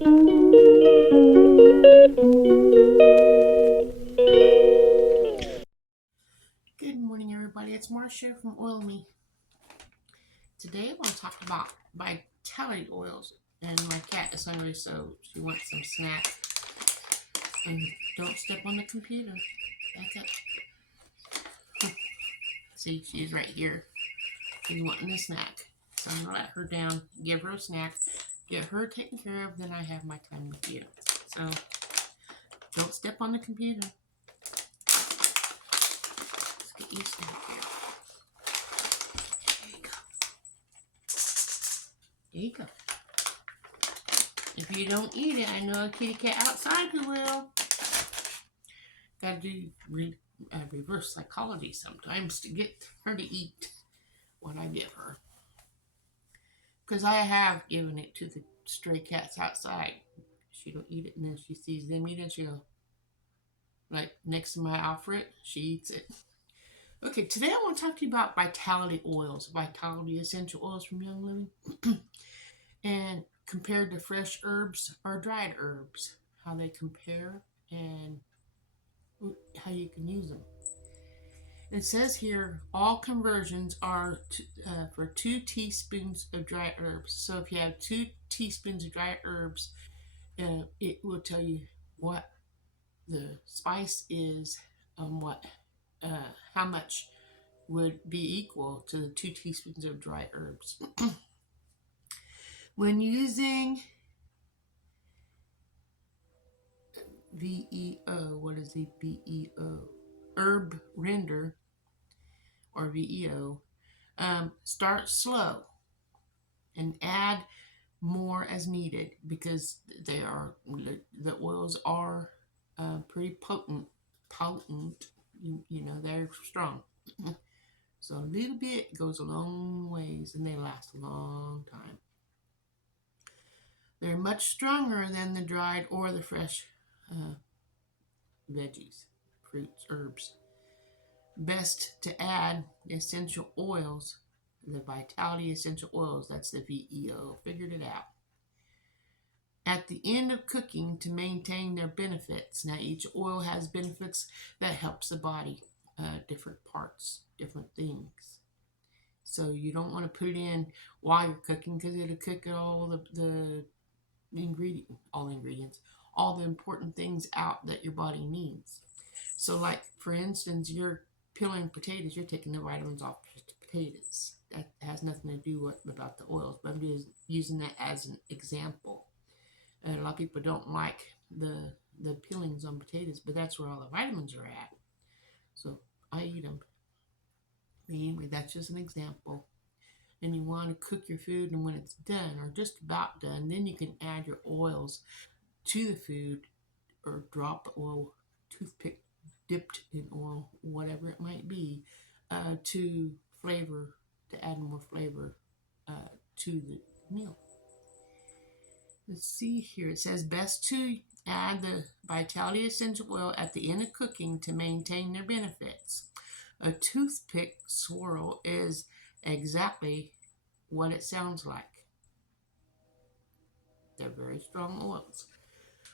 Good morning, everybody. It's Marsha from OilMe. Today, I want to talk about vitality oils. And my cat is hungry, so she wants some snacks. And don't step on the computer. That's it. See, she's right here. She's wanting a snack. So I'm going to let her down, give her a snack, get her taken care of, then I have my time with you. So don't step on the computer. Let's get you a snack here. There you go. If you don't eat it, I know a kitty cat outside who will. Gotta do reverse psychology sometimes to get her to eat what I give her. Because I have given it to the stray cats outside. She don't eat it, and then she sees them eat it, she'll, like next to my Alfred, she eats it. Okay, today I want to talk to you about vitality oils, vitality essential oils from Young Living. And compared to fresh herbs or dried herbs, how they compare and how you can use them. It says here all conversions are for 2 teaspoons of dry herbs. So if you have 2 teaspoons of dry herbs, it will tell you what the spice is, how much would be equal to the 2 teaspoons of dry herbs. When using VEO, what is the VEO? Herb render, or VEO, start slow and add more as needed, because the oils are pretty potent. You know, they're strong. So a little bit goes a long ways, and they last a long time. They're much stronger than the dried or the fresh veggies, fruits, herbs. Best to add essential oils, the vitality essential oils, that's the VEO. Figured it out. At the end of cooking to maintain their benefits. Now each oil has benefits that helps the body, different parts, different things. So you don't want to put it in while you're cooking, because it'll cook all the ingredients, all the important things out that your body needs. So like, for instance, you're peeling potatoes, you're taking the vitamins off the potatoes. That has nothing to do about the oils, but I'm just using that as an example. And a lot of people don't like the peelings on potatoes, but that's where all the vitamins are at. So I eat them. Anyway, that's just an example. And you want to cook your food, and when it's done or just about done, then you can add your oils to the food, or drop the oil, toothpick dipped in oil, whatever it might be, to add more flavor to the meal. Let's see here. It says best to add the vitality essential oil at the end of cooking to maintain their benefits. A toothpick swirl is exactly what it sounds like. They're very strong oils.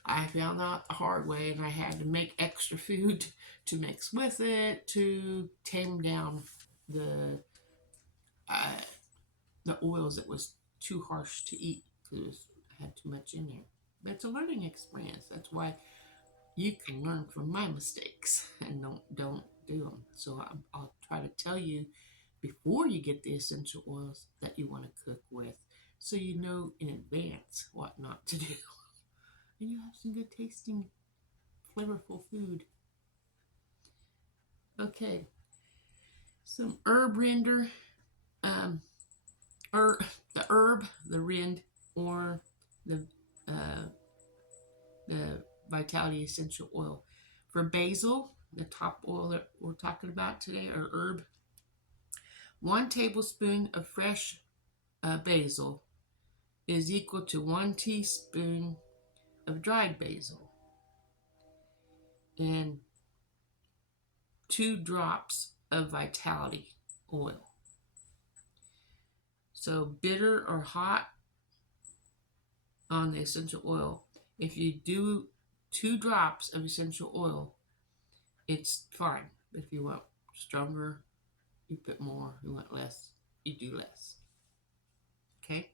I found out the hard way, and I had to make extra food to mix with it to tame down the oils that was too harsh to eat, because I had too much in there. But it's a learning experience. That's why you can learn from my mistakes and don't do them. So I'll try to tell you before you get the essential oils that you want to cook with, so you know in advance what not to do. And you have some good tasting, flavorful food. Okay, some herb render, the herb, the rind, or the vitality essential oil. For basil, the top oil that we're talking about today, or herb, 1 tablespoon of fresh basil is equal to 1 teaspoon of dried basil, and 2 drops of vitality oil. So bitter or hot, on the essential oil. If you do 2 drops of essential oil, it's fine. But if you want stronger, you put more. If you want less, you do less. Okay?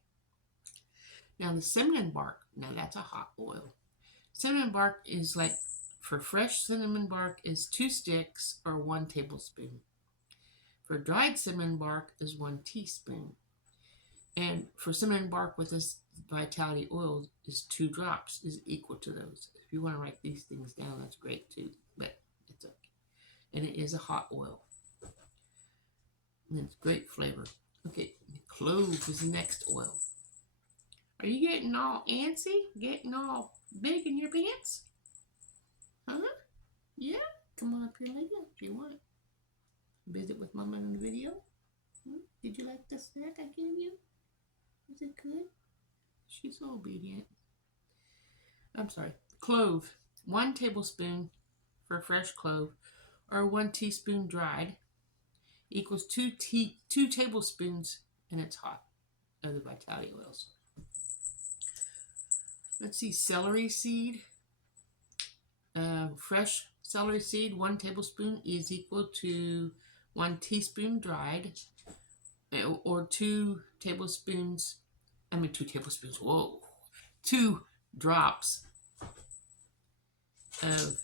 Now the cinnamon bark, now that's a hot oil. Cinnamon bark is like, for fresh cinnamon bark is 2 sticks or 1 tablespoon. For dried cinnamon bark is 1 teaspoon. And for cinnamon bark with this vitality oil is 2 drops is equal to those. If you want to write these things down, that's great too. But it's okay. And it is a hot oil. And it's great flavor. Okay, clove is the next oil. Are you getting all antsy? Getting all big in your pants? Huh? Yeah? Come on up here later if you want. Visit with Mama in the video. Did you like the snack I gave you? Was it good? She's so obedient. I'm sorry. Clove. 1 tablespoon for fresh clove or 1 teaspoon dried equals 2 tablespoons, and it's hot, of the vitality oils. Let's see, celery seed. Fresh celery seed, 1 tablespoon is equal to 1 teaspoon dried, or 2 tablespoons, 2 drops of,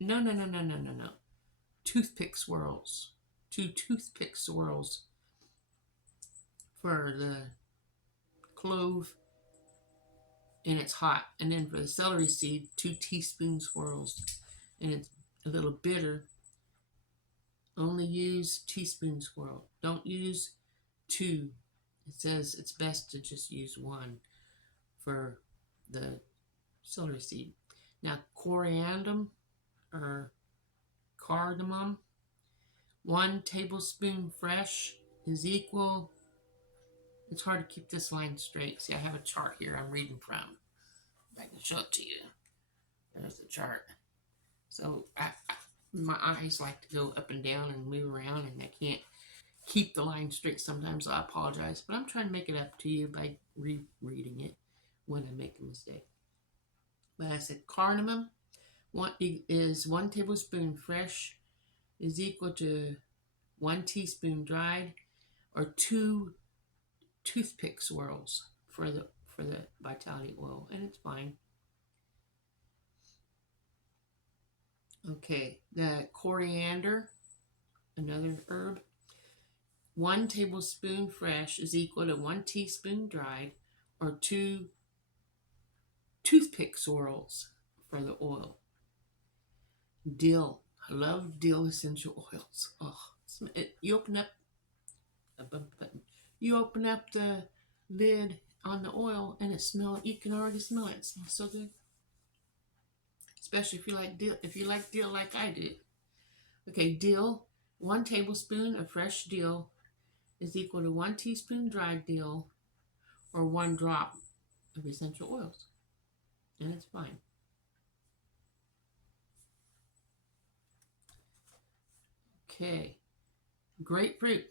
no. Toothpick swirls. 2 toothpick swirls for the clove, and it's hot. And then for the celery seed, 2 teaspoon swirls, and it's a little bitter. Only use teaspoon swirl. Don't use 2. It says it's best to just use 1 for the celery seed. Now coriander or cardamom, 1 tablespoon fresh is equal. It's hard to keep this line straight. See, I have a chart here I'm reading from. I can show it to you. There's the chart. So my eyes like to go up and down and move around, and I can't keep the line straight sometimes. So I apologize, but I'm trying to make it up to you by rereading it when I make a mistake. But I said cardamom is 1 tablespoon fresh is equal to 1 teaspoon dried, or 2 toothpick swirls for the vitality oil, and it's fine. Okay, the coriander, another herb, 1 tablespoon fresh is equal to 1 teaspoon dried, or 2 toothpick swirls for the oil. Dill. I love dill essential oils. Oh, you open up the lid on the oil, and it smells. You can already smell it. It smells so good. Especially if you like dill. If you like dill like I do. Okay, dill. 1 tablespoon of fresh dill is equal to 1 teaspoon dried dill, or 1 drop of essential oils, and it's fine. Okay, grapefruit.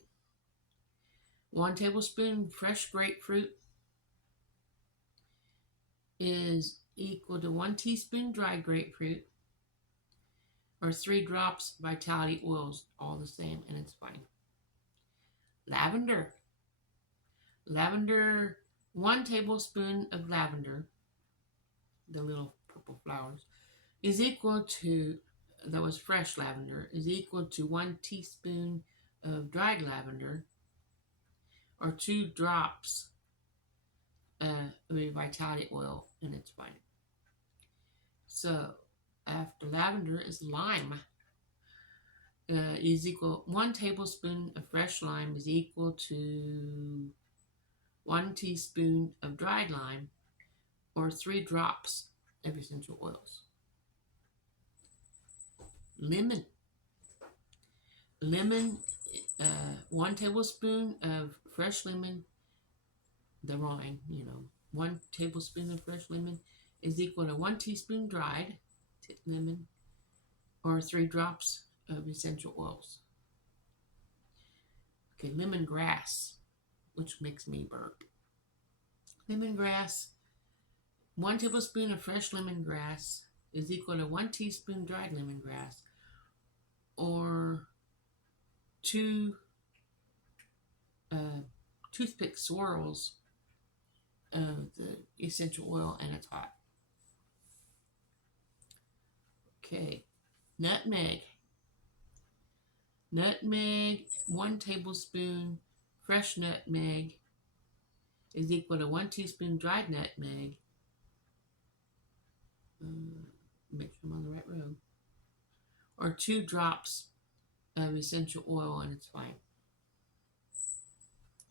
1 tablespoon fresh grapefruit is equal to 1 teaspoon dried grapefruit, or 3 drops vitality oils, all the same, and it's fine. Lavender. 1 tablespoon of lavender, the little purple flowers, is equal to, that was fresh lavender, is equal to 1 teaspoon of dried lavender, or 2 drops of vitality oil, and it's fine. So after lavender is lime. Is equal 1 tablespoon of fresh lime is equal to 1 teaspoon of dried lime, or 3 drops of essential oils. Lemon. 1 tablespoon of fresh lemon, the rind, 1 tablespoon of fresh lemon is equal to 1 teaspoon dried lemon, or 3 drops of essential oils. Okay, lemongrass, which makes me burp. Lemongrass. 1 tablespoon of fresh lemongrass is equal to 1 teaspoon dried lemongrass, or 2 toothpick swirls of the essential oil, and it's hot. Okay, nutmeg. Nutmeg, 1 tablespoon fresh nutmeg is equal to 1 teaspoon dried nutmeg. Make sure I'm on the right row. Or 2 drops of essential oil, and it's fine.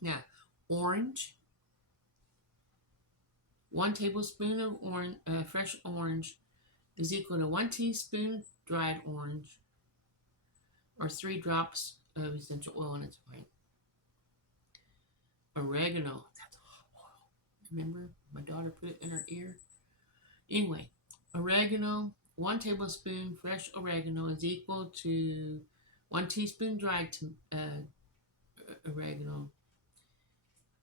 Now, orange. 1 tablespoon of fresh orange is equal to 1 teaspoon dried orange, or 3 drops of essential oil, and it's fine. Oregano. That's hot oil. Remember, my daughter put it in her ear. Anyway, oregano. 1 tablespoon fresh oregano is equal to 1 teaspoon dried oregano,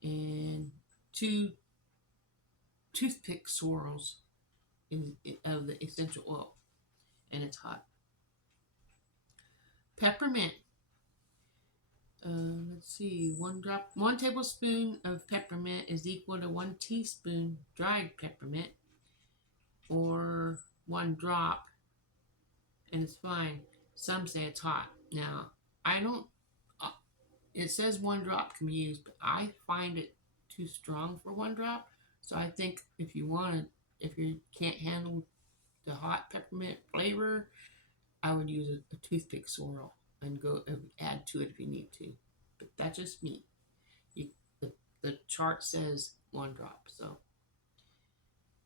and 2 toothpick swirls of the essential oil, and it's hot. Peppermint. Let's see, 1 tablespoon of peppermint is equal to 1 teaspoon dried peppermint, or 1 drop, and it's fine. Some say it's hot. Now, I don't, it says 1 drop can be used, but I find it too strong for 1 drop. So I think if you can't handle the hot peppermint flavor, I would use a toothpick swirl and add to it if you need to. But that's just me. The chart says 1 drop, so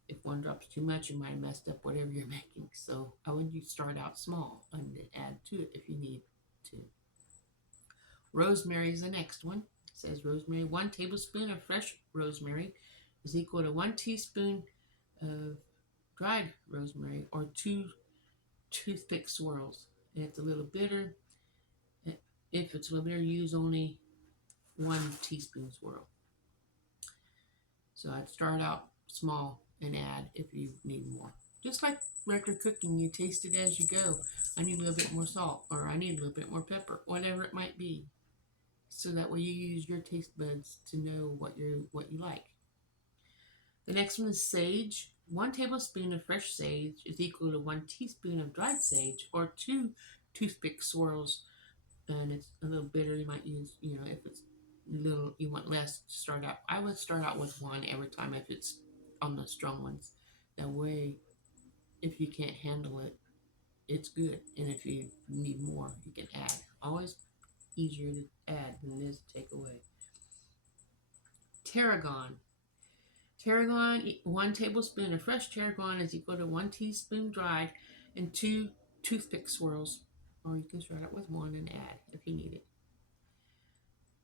if 1 drop's too much, you might have messed up whatever you're making. So I would start out small and then add to it if you need to. Rosemary is the next one. It says rosemary. 1 tablespoon of fresh rosemary is equal to 1 teaspoon of dried rosemary, or 2 toothpick swirls. And it's a little bitter. If it's a little bitter, use only 1 teaspoon swirl. So I'd start out small and add if you need more. Just like regular cooking, you taste it as you go. I need a little bit more salt, or I need a little bit more pepper, whatever it might be. So that way you use your taste buds to know what you like. The next one is sage. 1 tablespoon of fresh sage is equal to 1 teaspoon of dried sage, or 2 toothpick swirls. And it's a little bitter. You might use, if it's little, you want less to start out. I would start out with 1 every time if it's on the strong ones. That way, if you can't handle it, it's good. And if you need more, you can add. Always easier to add than it is to take away. Tarragon. Tarragon, 1 tablespoon of fresh tarragon is equal to 1 teaspoon dried, and 2 toothpick swirls. Or you can start out with 1 and add if you need it.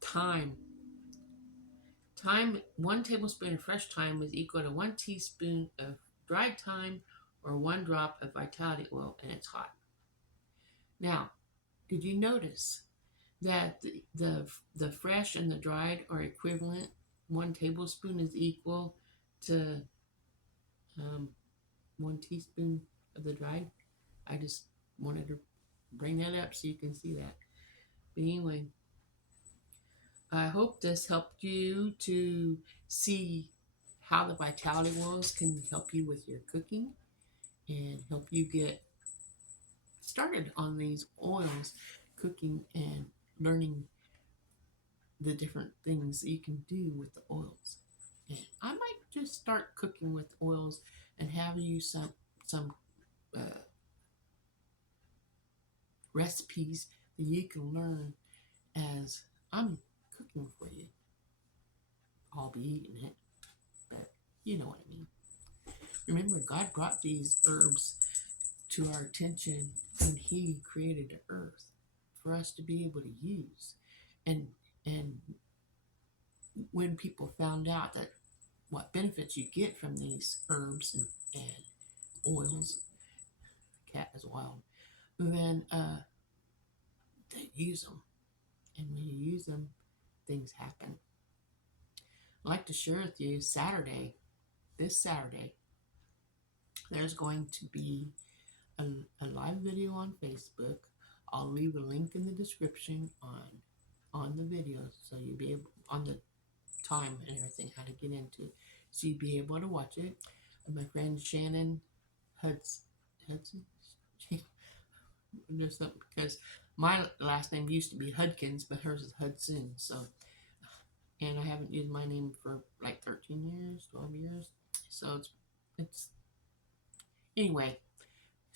Thyme. 1 tablespoon of fresh thyme is equal to 1 teaspoon of dried thyme, or 1 drop of vitality oil, and it's hot. Now, did you notice that the fresh and the dried are equivalent? 1 tablespoon is equal to 1 teaspoon of the dried. I just wanted to bring that up so you can see that. But anyway, I hope this helped you to see how the vitality oils can help you with your cooking and help you get started on these oils, cooking and learning the different things that you can do with the oils. And I might just start cooking with oils and have you some recipes that you can learn as I'm cooking for you. I'll be eating it, but you know what I mean. Remember, God brought these herbs to our attention when He created the earth for us to be able to use. And when people found out that what benefits you get from these herbs and oils, cat is wild, then they use them. And when you use them, things happen. I'd like to share with you Saturday, this Saturday, there's going to be a, a live video on Facebook. I'll leave a link in the description on the video, so you'll be able, on the time and everything, how to get into it, so you'll be able to watch it. And my friend Shannon Hudson, there's something, because my last name used to be Hudkins, but hers is Hudson. So, and I haven't used my name for like 13 years, 12 years. So it's anyway,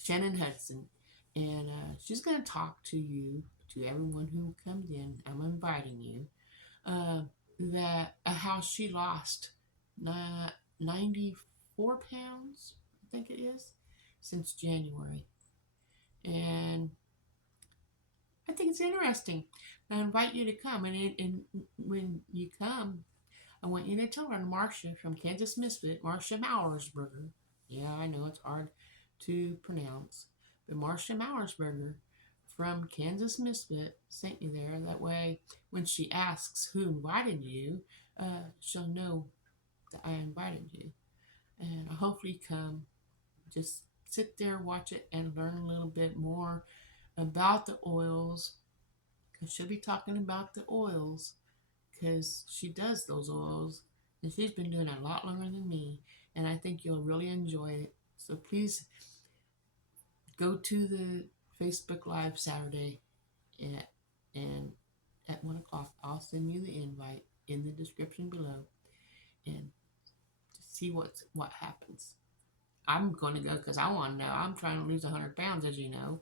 Shannon Hudson, and she's going to talk to you, to everyone who comes in. I'm inviting you. That how she lost 94 pounds, I think it is, since January, and I think it's interesting. I invite you to come, and when you come, I want you to tell her Marsha from Kansas Misfit, Marsha Mauersberger. Yeah, I know it's hard to pronounce, but Marsha Mauersberger from Kansas Misfit sent you there. That way, when she asks who invited you, she'll know that I invited you. And I hopefully come, just sit there, watch it, and learn a little bit more about the oils. Because she'll be talking about the oils, because she does those oils, and she's been doing it a lot longer than me, and I think you'll really enjoy it. So please go to the Facebook Live Saturday at, and at 1 o'clock. I'll send you the invite in the description below, and see what happens. I'm going to go because I want to know. I'm trying to lose 100 pounds, as you know,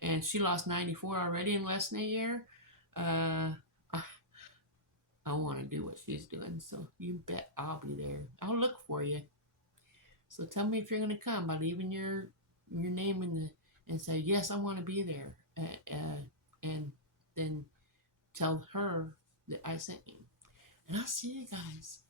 and she lost 94 already in less than a year. I want to do what she's doing, so you bet I'll be there. I'll look for you. So tell me if you're going to come by leaving your name in the, and say yes, I want to be there, and then tell her that I sent you. And I'll see you guys